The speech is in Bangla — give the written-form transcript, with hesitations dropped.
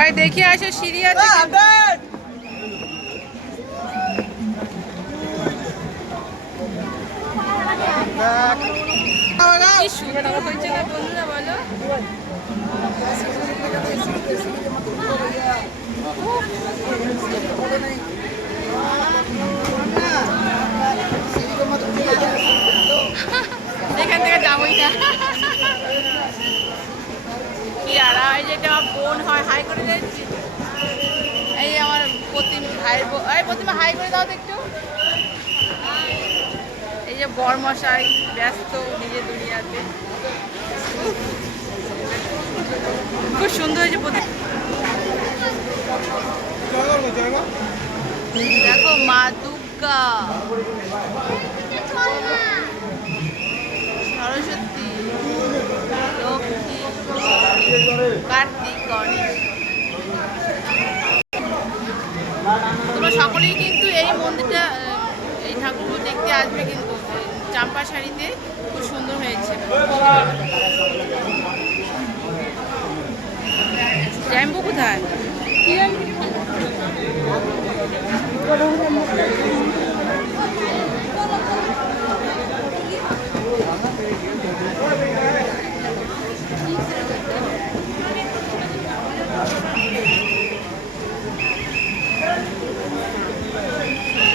ওই দেখে আসো সিঁড়ি আছে। কি সুন্দর হয়েছে না বন্ধুরা, বলো। এখান থেকে যাবোই না। কি আর যেটা বোন হয়, হাই করে যাচ্ছি। এই আমার ভাইয়ের প্রতিমা হাই করে দাও তো একটু। এই যে বরমশাই ব্যস্ত নিজের দুনিয়াতে। খুব সুন্দর হয়েছে প্রতিমা। দেখো মা দুর্গা, সরস্বতী, লক্ষ্মী, কার্তিক, গণেশ। তোমরা সকলেই কিন্তু এই মন্দিরটা, এই ঠাকুরগুলো দেখতে আসবে কিন্তু। চাম্পা শাড়িতে খুব সুন্দর হয়েছে। জ্যাম্বো কোথায়?